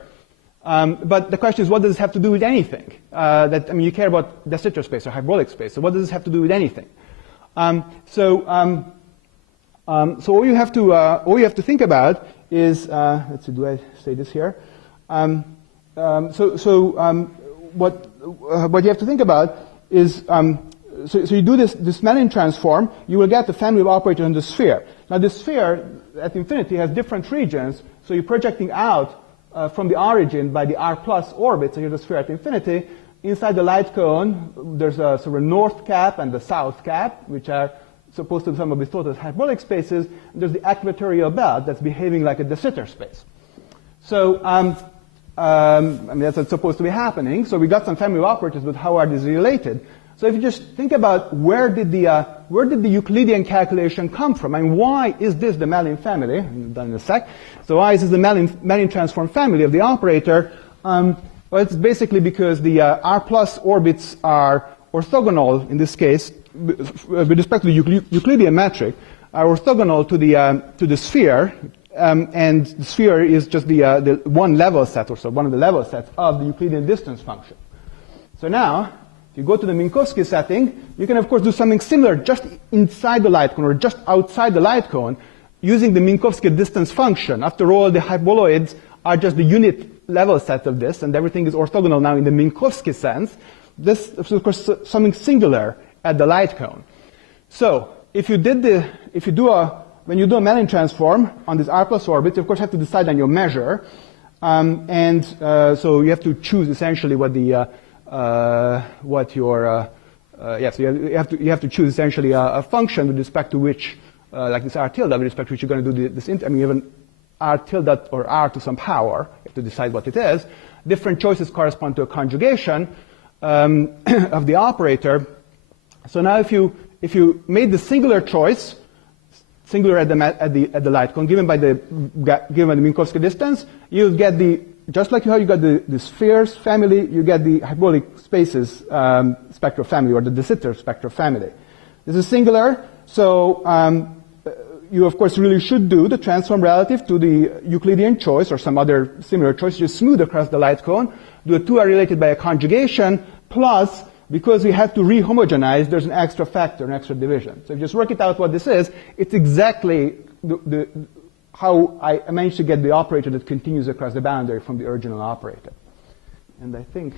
But the question is, what does this have to do with anything? You care about de Sitter space or hyperbolic space. So what does this have to do with anything? So all you have to think about is, let's see, do I say this here? What you have to think about is, so you do this Mellin transform, you will get the family of operators in the sphere. Now the sphere at infinity has different regions, so you're projecting out from the origin by the r plus orbit, so here's the sphere at infinity. Inside the light cone, there's a sort of north cap and the south cap, which are supposed to be some of the thought as hyperbolic spaces. And there's the equatorial belt that's behaving like a de Sitter space. So, that's what's supposed to be happening. So we got some family of operators, but how are these related? So if you just think about where did the Euclidean calculation come from? I mean, why is this the Mellin family? I'm done in a sec. So why is this the Mellin transform family of the operator? Well, it's basically because the r plus orbits are orthogonal in this case with respect to the Euclidean metric, are orthogonal to the sphere, and the sphere is just the one level set, or so one of the level sets of the Euclidean distance function. So now, if you go to the Minkowski setting, you can of course do something similar just inside the light cone or just outside the light cone using the Minkowski distance function. After all, the hyperboloids are just the unit level set of this, and everything is orthogonal now in the Minkowski sense. This is of course something singular at the light cone. So if you do when you do a Mellin transform on this r plus orbit, you of course have to decide on your measure, so you have to choose essentially what the so you have to choose essentially a function with respect to which, like this r tilde, with respect to which you're going to do this. You have an r tilde or r to some power. You have to decide what it is. Different choices correspond to a conjugation of the operator. So now, if you made the singular choice, singular at the light cone, given by the Minkowski distance, you get just like how you got the spheres family, you get the hyperbolic spaces spectral family, or the de Sitter spectral family. This is singular, so you of course really should do the transform relative to the Euclidean choice or some other similar choice, just smooth across the light cone. The two are related by a conjugation, plus, because we have to re-homogenize, there's an extra factor, an extra division. So if you just work it out what this is, it's exactly how I managed to get the operator that continues across the boundary from the original operator. And I think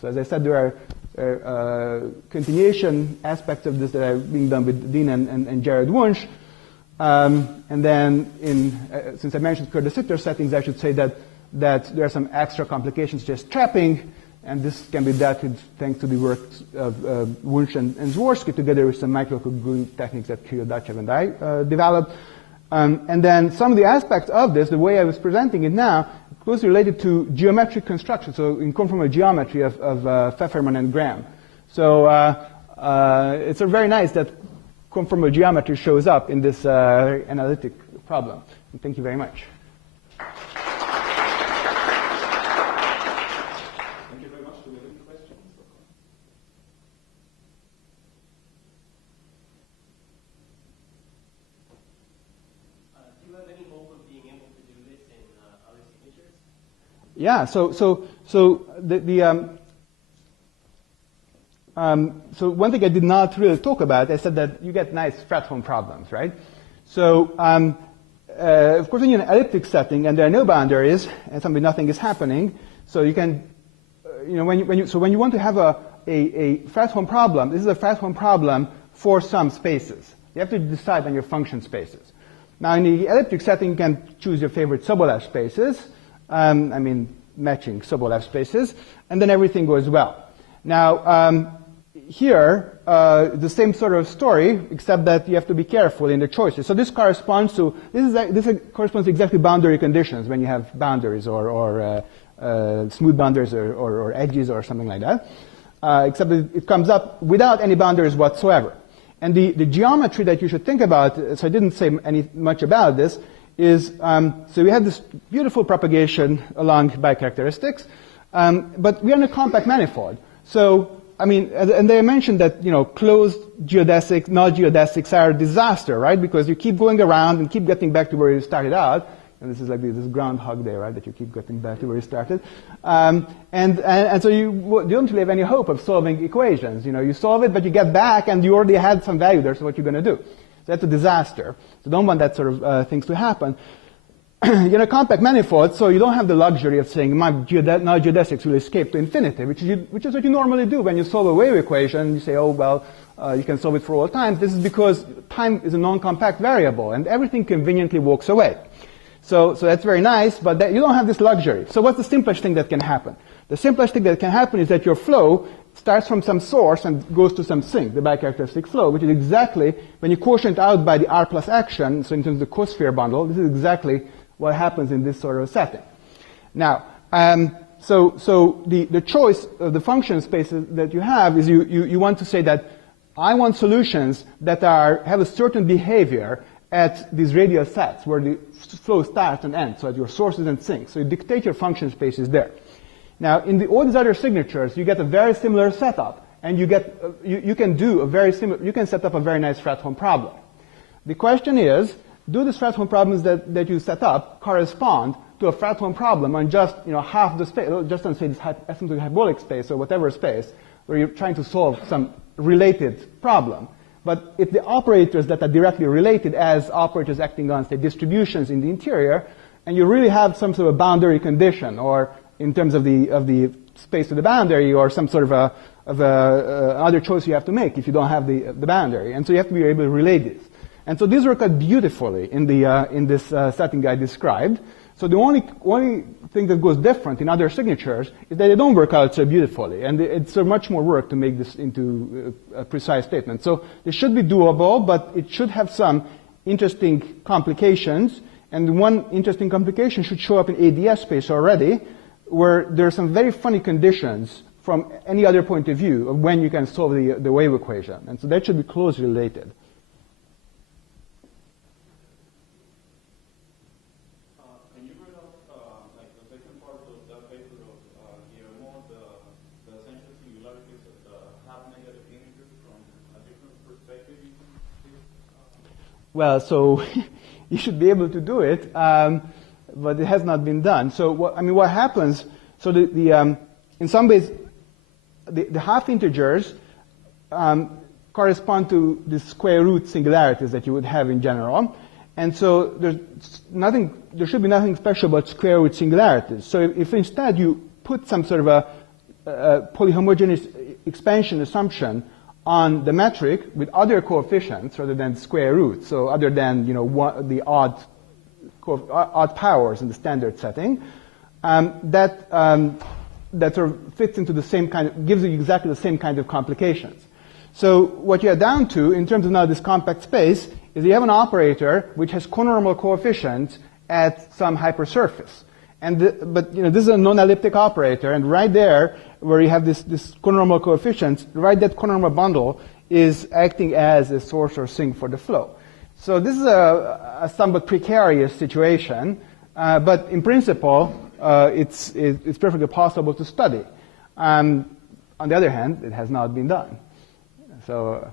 so as I said, there are continuation aspects of this that are being done with Dean and Jared Wunsch. And then since I mentioned de Sitter settings, I should say that there are some extra complications, just trapping, and this can be dealt with thanks to the work of Wunsch and Zworsky, together with some microgluing techniques that Kirill Dachev and I developed. And then some of the aspects of this, the way I was presenting it now, closely related to geometric construction, so in conformal geometry of Pfefferman and Graham. So it's very nice that conformal geometry shows up in this analytic problem. And thank you very much. Yeah, so one thing I did not really talk about, I said that you get nice Fredholm problems, right? So, of course, in an elliptic setting, and there are no boundaries, and something nothing is happening, so you can, when you want to have a Fredholm problem, this is a Fredholm problem for some spaces. You have to decide on your function spaces. Now, in the elliptic setting, you can choose your favorite Sobolev spaces. Matching Sobolev spaces, and then everything goes well. Now, here, the same sort of story, except that you have to be careful in the choices. So this corresponds to, this corresponds to exactly boundary conditions when you have boundaries or smooth boundaries or edges or something like that, except that it comes up without any boundaries whatsoever. And the geometry that you should think about, so I didn't say much about this, is, so we have this beautiful propagation along bicharacteristics, but we are in a compact manifold. So, and they mentioned that, closed geodesics, null geodesics are a disaster, right? Because you keep going around and keep getting back to where you started out, And this is like this groundhog day, right, that you keep getting back to where you started. And so you don't really have any hope of solving equations. You solve it, but you get back, and you already had some value there, so what you're going to do? So that's a disaster. So don't want that sort of things to happen. Compact manifold, so you don't have the luxury of saying, my geodesics will escape to infinity, which is what you normally do when you solve a wave equation. You say, oh, well, you can solve it for all times. This is because time is a non-compact variable, and everything conveniently walks away. So that's very nice, but you don't have this luxury. So what's the simplest thing that can happen? The simplest thing that can happen is that your flow starts from some source and goes to some sink, the bicharacteristic flow, which is exactly, when you quotient out by the R plus action, so in terms of the cosphere bundle, this is exactly what happens in this sort of setting. Now, so the choice of the function spaces that you have is you want to say that I want solutions that have a certain behavior at these radial sets where the flow starts and ends, so at your sources and sinks. So you dictate your function spaces there. Now, in all these other signatures, you get a very similar setup, and you can set up a very nice Fredholm problem. The question is, do the Fredholm problems that you set up correspond to a Fredholm problem on just half the space, just on say this asymptotic hyperbolic space or whatever space, where you're trying to solve some related problem? But if the operators that are directly related as operators acting on, say, distributions in the interior, and you really have some sort of boundary condition, or in terms of the space of the boundary, or some sort of other choice you have to make if you don't have the boundary, and so you have to be able to relate this. And so these work out beautifully in this setting I described. So the only thing that goes different in other signatures is that they don't work out so beautifully, and it's so much more work to make this into a precise statement. So this should be doable, but it should have some interesting complications, and one interesting complication should show up in ADS space already, where there are some very funny conditions from any other point of view of when you can solve the wave equation, and so that should be closely related. Well, so you should be able to do it, but it has not been done. So what happens? So in some ways, the half integers correspond to the square root singularities that you would have in general, and so there should be nothing special about square root singularities. So if instead you put some sort of a polyhomogeneous expansion assumption on the metric with other coefficients rather than square roots, so other than the odd powers in the standard setting, that sort of fits into the same gives you exactly the same kind of complications. So what you are down to in terms of now this compact space is you have an operator which has conormal coefficients at some hypersurface. But this is a non-elliptic operator, and right there, where you have this conormal coefficients, right, that conormal bundle is acting as a source or sink for the flow. So this is a somewhat precarious situation, but in principle, it's perfectly possible to study. On the other hand, it has not been done. So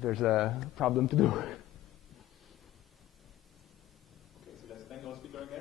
there's a problem to do. Okay, so let's thank our speaker again.